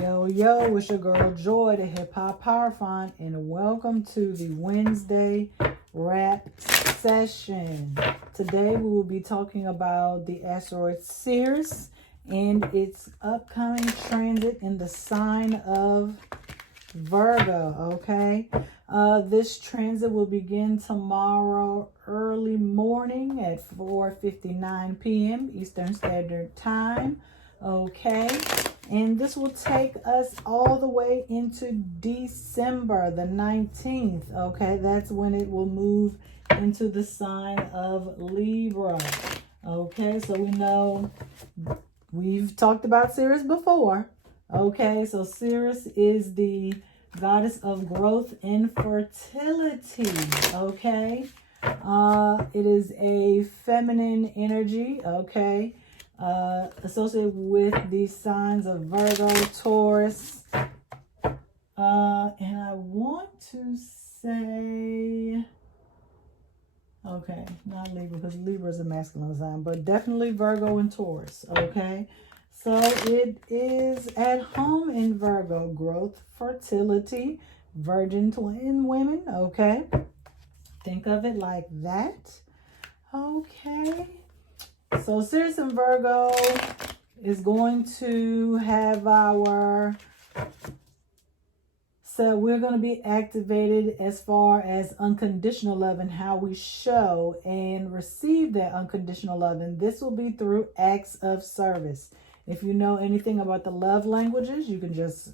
Yo, yo, it's your girl Joy, the Hip Hop Power Font, and welcome to the Wednesday rap session. Today we will be talking about the asteroid Ceres and its upcoming transit in the sign of Virgo, okay? This transit will begin tomorrow early morning at 4:59 p.m. Eastern Standard Time, okay? And this will take us all the way into December the 19th, okay? That's when it will move into the sign of Libra, okay? So we know we've talked about Ceres before, okay? So Ceres is the goddess of growth and fertility, okay? It is a feminine energy, okay? Associated with the signs of Virgo, Taurus, and I want to say, okay, not Libra, because Libra is a masculine sign, but definitely Virgo and Taurus, okay? So it is at home in Virgo, growth, fertility, virgin twin women, okay? Think of it like that, okay? So Ceres and Virgo is going to have so we're going to be activated as far as unconditional love and how we show and receive that unconditional love. And this will be through acts of service. If you know anything about the love languages, you can just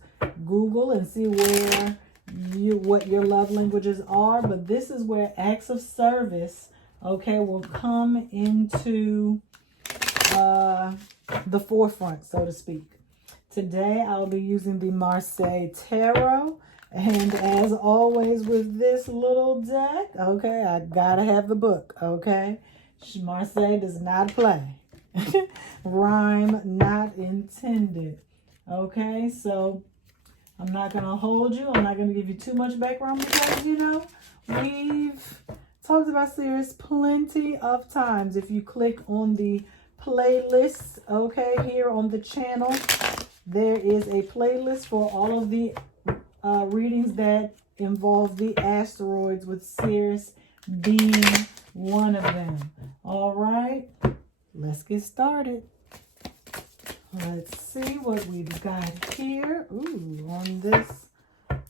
Google and see what your love languages are. But this is where acts of service, okay, will come into the forefront, so to speak. Today I'll be using the Marseille Tarot, and as always with this little deck, okay, I gotta have the book, okay? Marseille does not play. Rhyme not intended, okay? So I'm not gonna hold you. I'm not gonna give you too much background because, you know, we've talked about Ceres plenty of times. If you click on the playlist, okay, here on the channel, there is a playlist for all of the readings that involve the asteroids, with Ceres being one of them. All right, let's get started. Let's see what we've got here. Ooh, on this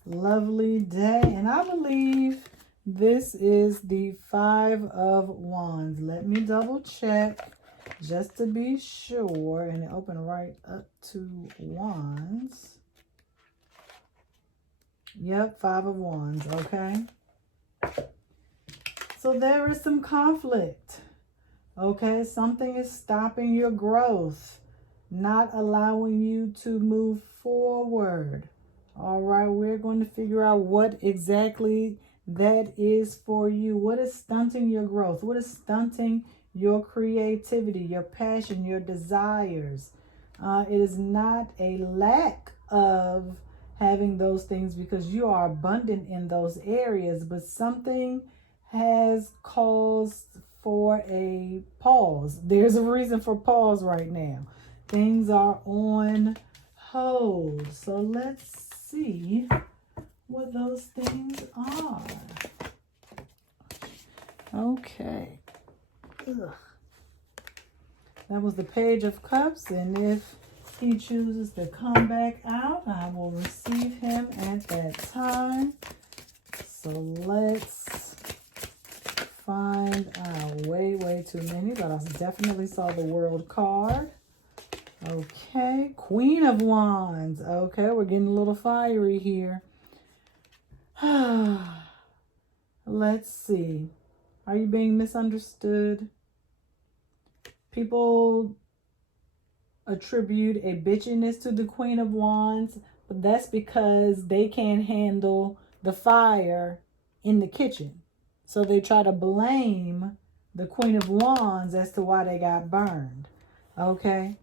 lovely day, and I believe this is the Five of Wands. Let me double check just to be sure, and it opened right up to Wands. Yep, Five of Wands, okay? So there is some conflict, okay? Something is stopping your growth, not allowing you to move forward. All right, we're going to figure out what exactly that is for you. What is stunting your growth? What is stunting your creativity, your passion, your desires? It is not a lack of having those things, because you are abundant in those areas, but something has caused for a pause. There's a reason for pause right now. Things are on hold. So let's see what those things are. Okay. Ugh. That was the Page of Cups, and if he chooses to come back out, I will receive him at that time. So let's find way too many, but I definitely saw the World card. Okay, Queen of Wands. Okay, we're getting a little fiery here. Let's see. Are you being misunderstood? People attribute a bitchiness to the Queen of Wands, but that's because they can't handle the fire in the kitchen. So they try to blame the Queen of Wands as to why they got burned. Okay?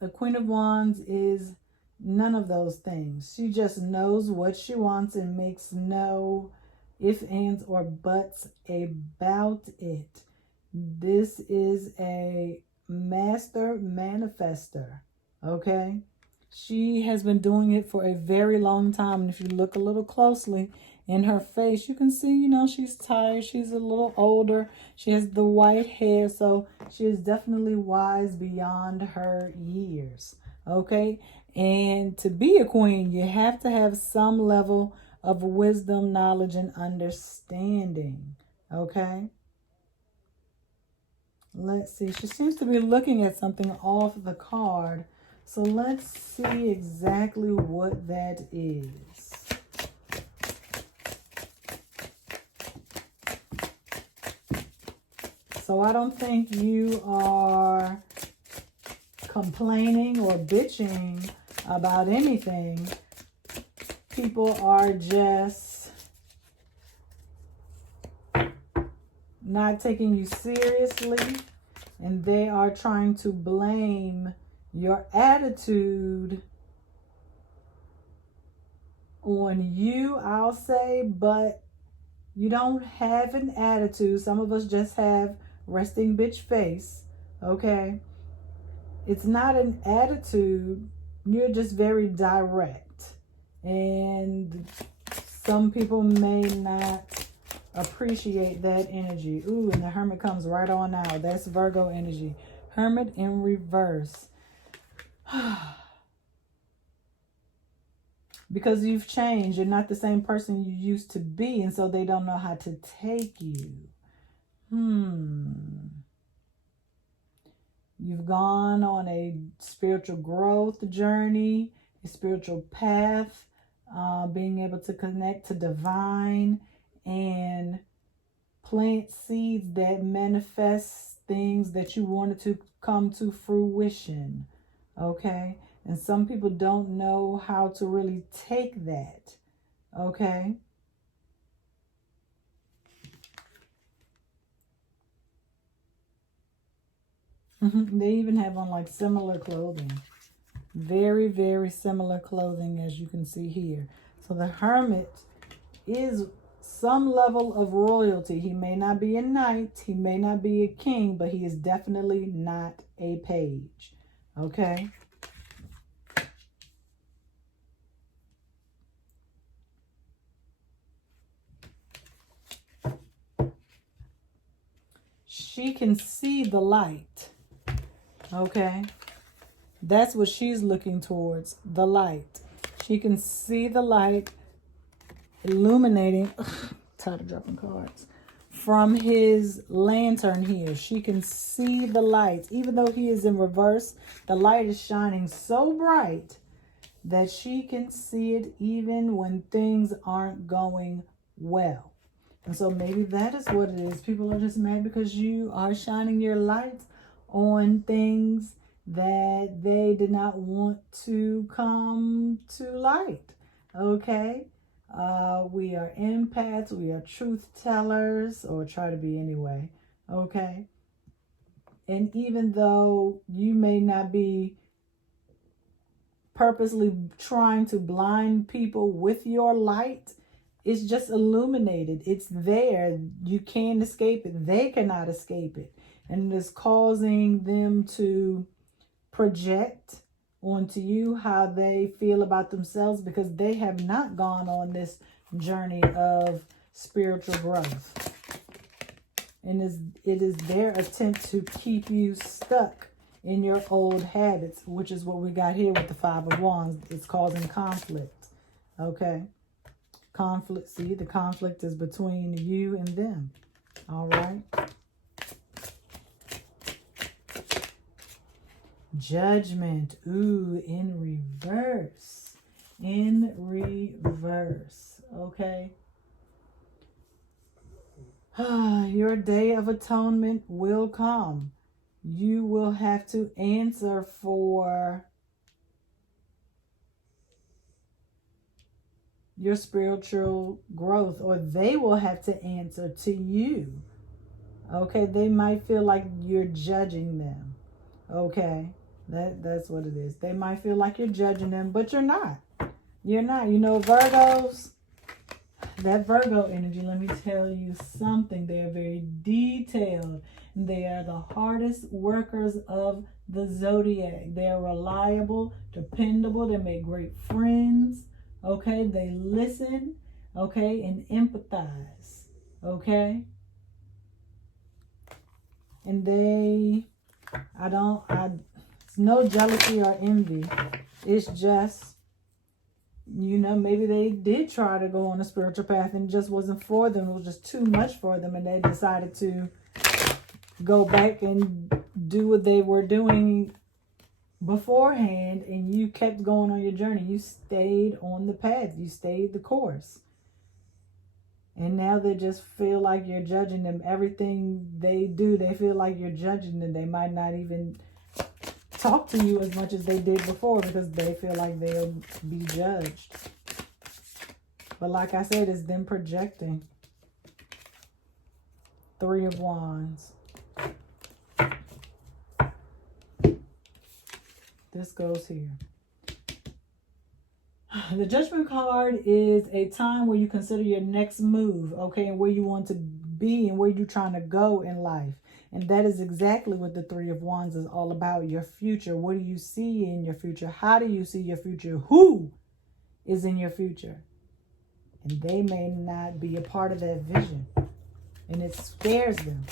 The Queen of Wands is none of those things. She just knows what she wants and makes no ifs, ands, or buts about it. This is a master manifester, okay? She has been doing it for a very long time. And if you look a little closely in her face, you can see, you know, she's tired. She's a little older. She has the white hair. So she is definitely wise beyond her years. Okay. And to be a queen, you have to have some level of wisdom, knowledge, and understanding. Okay. Let's see. She seems to be looking at something off the card. So let's see exactly what that is. So I don't think you are complaining or bitching about anything. People are just not taking you seriously, and they are trying to blame your attitude on you, I'll say, but you don't have an attitude. Some of us just have resting bitch face, okay? It's not an attitude. You're just very direct. And some people may not appreciate that energy. Ooh, and the Hermit comes right on out. That's Virgo energy. Hermit in reverse. Because you've changed. You're not the same person you used to be. And so they don't know how to take you. You've gone on a spiritual growth journey, a spiritual path, being able to connect to divine and plant seeds that manifest things that you wanted to come to fruition. Okay? And some people don't know how to really take that. Okay? They even have on like similar clothing. Very, very similar clothing as you can see here. So the Hermit is some level of royalty. He may not be a knight. He may not be a king, but he is definitely not a page. Okay? She can see the light. Okay? That's what she's looking towards, the light. She can see the light illuminating, tired of dropping cards, from his lantern here. She can see the light. Even though he is in reverse, the light is shining so bright that she can see it even when things aren't going well. And so maybe that is what it is. People are just mad because you are shining your light on things that they did not want to come to light. Okay? We are empaths. We are truth tellers, or try to be anyway. Okay? And even though you may not be purposely trying to blind people with your light, it's just illuminated. It's there. You can't escape it. They cannot escape it. And it's causing them to project onto you how they feel about themselves, because they have not gone on this journey of spiritual growth. And it is their attempt to keep you stuck in your old habits, which is what we got here with the Five of Wands. It's causing conflict. Okay? Conflict. See, the conflict is between you and them. All right? Judgment. Ooh, in reverse. In reverse. Okay? Your day of atonement will come. You will have to answer for your spiritual growth, or they will have to answer to you. Okay? They might feel like you're judging them. Okay? That's what it is. They might feel like you're judging them, but you're not. You're not. You know, Virgos, that Virgo energy, let me tell you something. They're very detailed. They are the hardest workers of the zodiac. They are reliable, dependable. They make great friends. Okay, they listen. Okay, and empathize. Okay, and it's no jealousy or envy. It's just, maybe they did try to go on a spiritual path and it just wasn't for them. It was just too much for them, and they decided to go back and do what they were doing beforehand, and you kept going on your journey. You stayed on the path. You stayed the course. And now they just feel like you're judging them. Everything they do, they feel like you're judging them. They might not even talk to you as much as they did before because they feel like they'll be judged. But like I said, it's them projecting. 3 of Wands. This goes here. The Judgment card is a time where you consider your next move, okay, and where you want to be and where you're trying to go in life. And that is exactly what the 3 of Wands is all about, your future. What do you see in your future? How do you see your future? Who is in your future? And they may not be a part of that vision, and it scares them.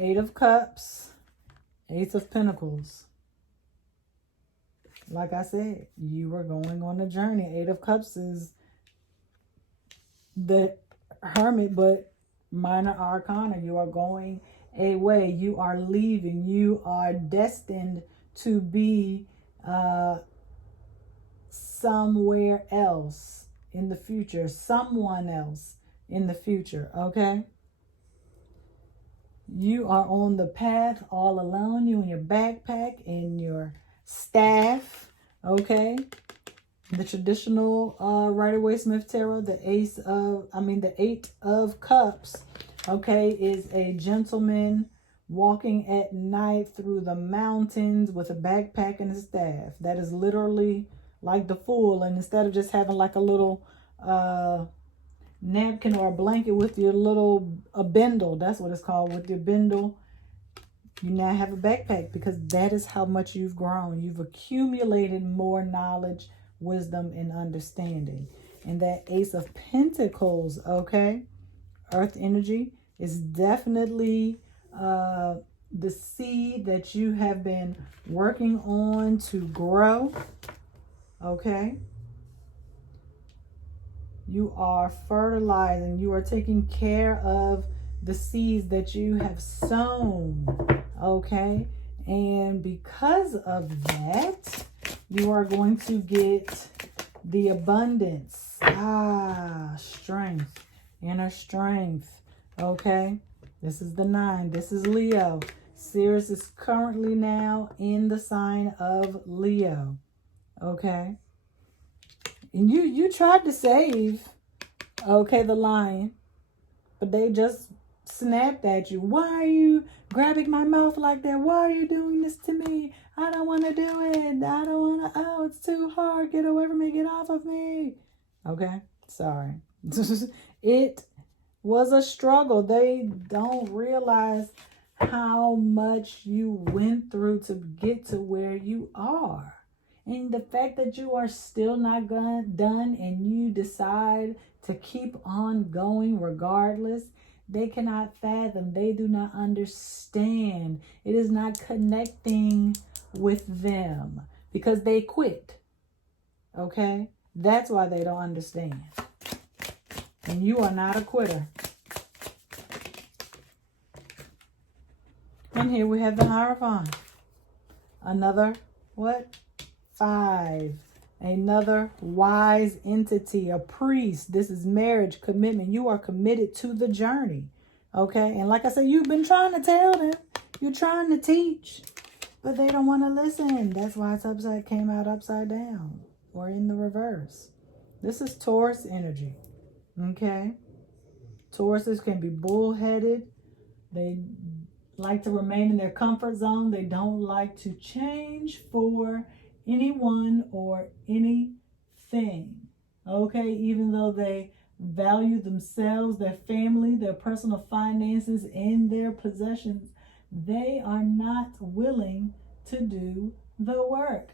Eight of Cups, Ace of Pentacles. Like I said, you were going on a journey. 8 of Cups is the Hermit, but minor arcana. You are going away. You are leaving. You are destined to be somewhere else in the future. Someone else in the future, okay? You are on the path all alone. You and your backpack and your staff, okay? The traditional Rider-Waite-Smith Tarot, the 8 of Cups, okay, is a gentleman walking at night through the mountains with a backpack and a staff. That is literally like the Fool. And instead of just having like a little napkin or a blanket with your a bindle, that's what it's called, with your bindle, you now have a backpack, because that is how much you've grown. You've accumulated more knowledge, wisdom, and understanding. And that Ace of Pentacles, okay, Earth energy, is definitely the seed that you have been working on to grow, okay? You are fertilizing. You are taking care of the seeds that you have sown, okay? And because of that, you are going to get the abundance. Strength. Inner strength, okay? This is the 9. This is Leo. Ceres is currently now in the sign of Leo, okay? And you tried to save, okay, the lion, but they just snapped at you. Why are you grabbing my mouth like that? Why are you doing this to me? I don't want to do it. I don't want to. Oh, it's too hard. Get away from me. Get off of me. Okay, sorry. It was a struggle. They don't realize how much you went through to get to where you are. And the fact that you are still not done and you decide to keep on going regardless, they cannot fathom. They do not understand. It is not connecting with them because they quit. Okay? That's why they don't understand. And you are not a quitter. And here we have the Hierophant. Another, what? 5. Another wise entity, a priest. This is marriage, commitment. You are committed to the journey. Okay? And like I said, you've been trying to tell them. You're trying to teach. But they don't want to listen. That's why it's came out upside down. Or in the reverse. This is Taurus energy. Okay? Tauruses can be bullheaded. They like to remain in their comfort zone. They don't like to change for anyone or anything. Okay, even though they value themselves, their family, their personal finances, and their possessions, they are not willing to do the work.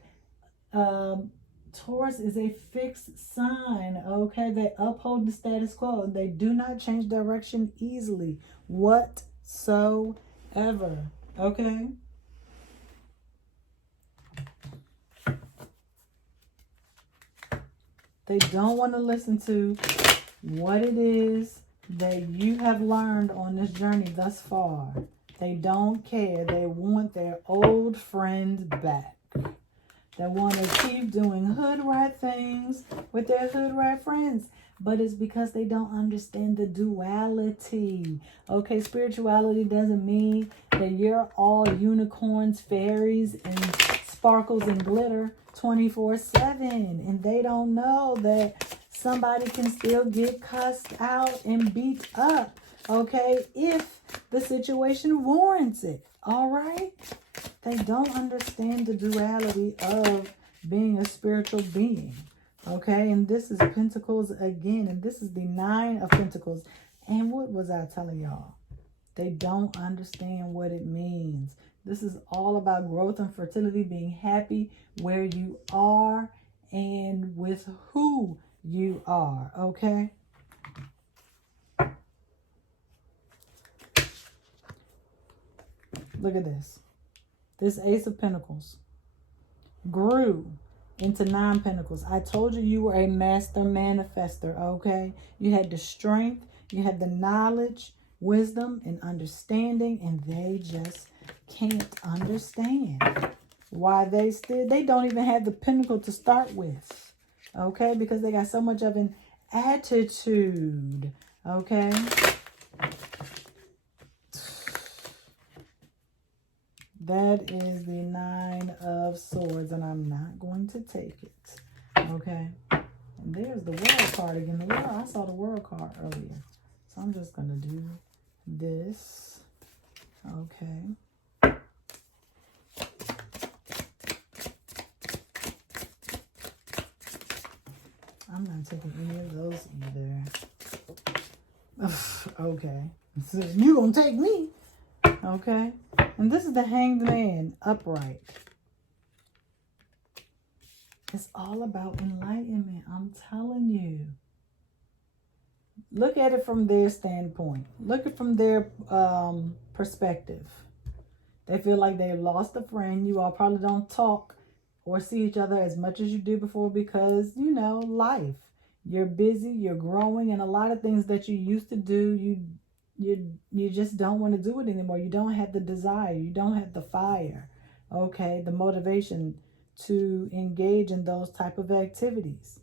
Taurus is a fixed sign. Okay, they uphold the status quo. They do not change direction easily whatsoever. Okay. They don't want to listen to what it is that you have learned on this journey thus far. They don't care. They want their old friend back. They want to keep doing hood rat things with their hood rat friends. But it's because they don't understand the duality. Okay, spirituality doesn't mean that you're all unicorns, fairies, and sparkles and glitter 24/7. And they don't know that somebody can still get cussed out and beat up, okay, if the situation warrants it. All right? They don't understand the duality of being a spiritual being. Okay, and this is Pentacles again, and this is the 9 of Pentacles. And what was I telling y'all? They don't understand what it means. This is all about growth and fertility, being happy where you are and with who you are. Okay. Look at this. This Ace of Pentacles grew into 9 Pentacles. I told you you were a master manifester, okay? You had the strength, you had the knowledge, wisdom, and understanding, and they just can't understand why they don't even have the pinnacle to start with, okay? Because they got so much of an attitude, okay? That is the 9 of Swords, and I'm not going to take it. Okay. And there's the World card again. The World, I saw the World card earlier. So I'm just going to do this. Okay. I'm not taking any of those either. Okay. So you going to take me. Okay. And this is the Hanged Man upright. It's all about enlightenment. I'm telling you. Look at it from their standpoint. Look at it from their perspective. They feel like they've lost a friend. You all probably don't talk or see each other as much as you did before because, you know, life. You're busy, you're growing, and a lot of things that you used to do, you just don't want to do it anymore. You don't have the desire. You don't have the fire, okay, the motivation to engage in those type of activities,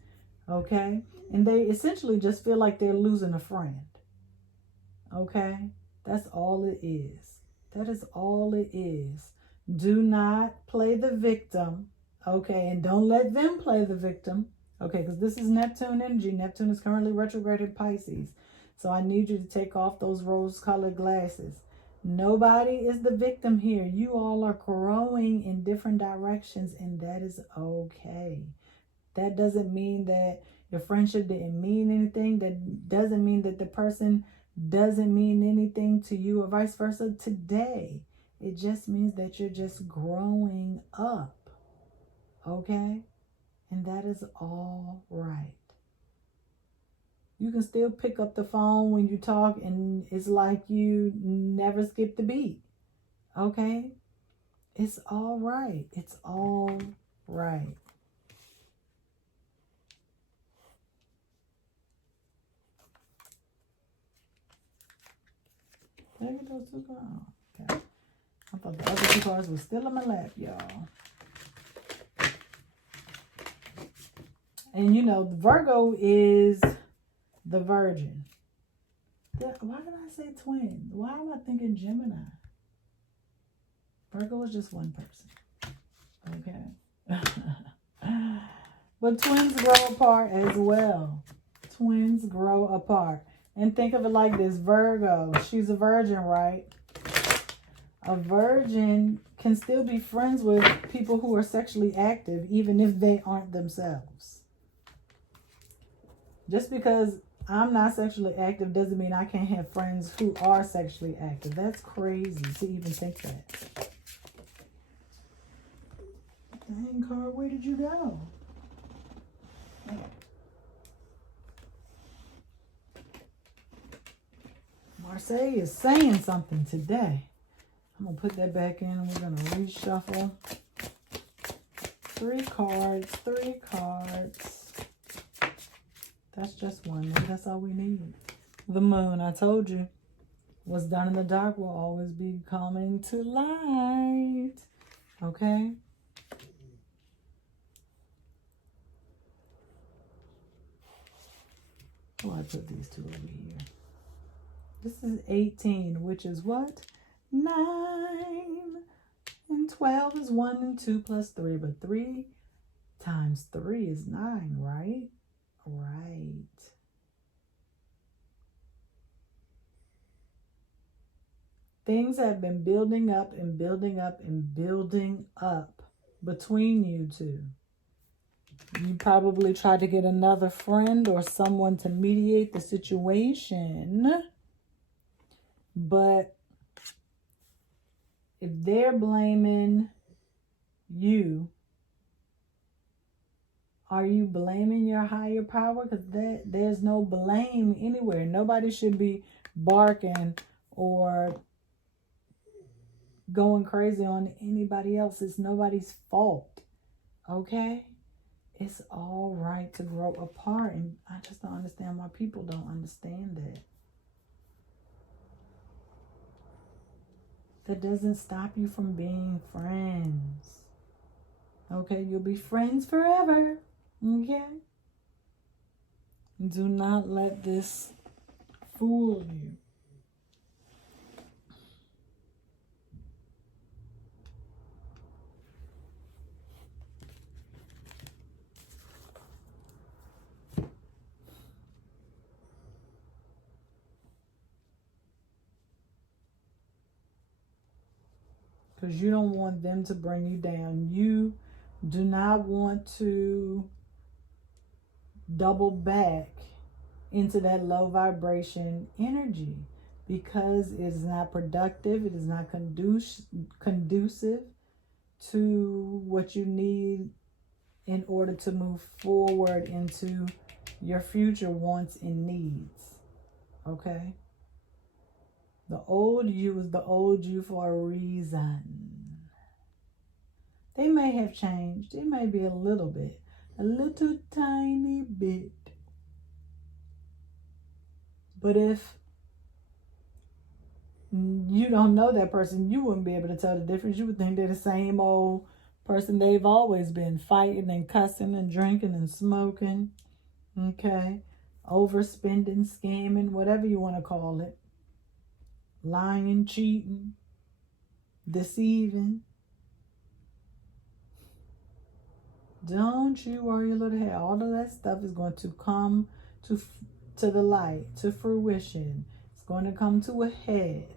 okay? And they essentially just feel like they're losing a friend, okay? That's all it is. That is all it is. Do not play the victim, okay? And don't let them play the victim, okay? Because this is Neptune energy. Neptune is currently retrograde in Pisces. So I need you to take off those rose-colored glasses. Nobody is the victim here. You all are growing in different directions, and that is okay. That doesn't mean that your friendship didn't mean anything. That doesn't mean that the person doesn't mean anything to you or vice versa today. It just means that you're just growing up, okay? And that is all right. You can still pick up the phone when you talk and it's like you never skip the beat. Okay? It's all right. It's all right. There you go, two cards. Okay. I thought the other 2 cards were still in my lap, y'all. And you know, Virgo is the Virgin. Why did I say twin? Why am I thinking Gemini? Virgo is just one person. Okay. But twins grow apart as well. Twins grow apart. And think of it like this. Virgo, she's a virgin, right? A virgin can still be friends with people who are sexually active, even if they aren't themselves. Just because I'm not sexually active doesn't mean I can't have friends who are sexually active. That's crazy to even think that. Dang, card, where did you go? Marseille is saying something today. I'm going to put that back in and we're going to reshuffle. 3 cards, 3 cards. That's just one. Maybe that's all we need. The moon, I told you, what's done in the dark will always be coming to light. Okay? Oh, I put these 2 over here. This is 18, which is what? 9. And 12 is 1 and 2 plus 3. But 3 times 3 is 9, right? Right. Things have been building up and building up and building up between you two. You probably tried to get another friend or someone to mediate the situation. But if they're blaming you, are you blaming your higher power? Because there's no blame anywhere. Nobody should be barking or going crazy on anybody else. It's nobody's fault. Okay? It's all right to grow apart. And I just don't understand why people don't understand that. That doesn't stop you from being friends. Okay? You'll be friends forever. Okay? Do not let this fool you. Because you don't want them to bring you down. You do not want to double back into that low vibration energy, because it is not productive. It is not conducive to what you need in order to move forward into your future wants and needs. Okay? The old you is the old you for a reason. They may have changed. It may be a little bit. A little tiny bit. But if you don't know that person, you wouldn't be able to tell the difference. You would think they're the same old person they've always been, fighting and cussing and drinking and smoking. Okay? Overspending, scamming, whatever you want to call it. Lying, cheating, deceiving. Don't you worry a little head. All of that stuff is going to come to the light, to fruition. It's going to come to a head.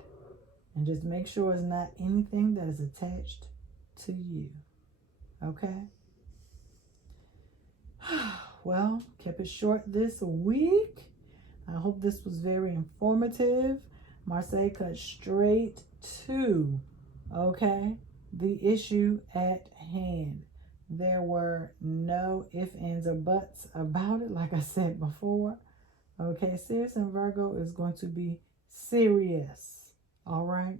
And just make sure it's not anything that is attached to you. Okay? Well, kept it short this week. I hope this was very informative. Marseille cut straight to, okay, the issue at hand. There were no ifs, ands, or buts about it, like I said before. Okay, Ceres and Virgo is going to be serious. All right?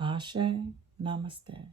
Ashe, namaste.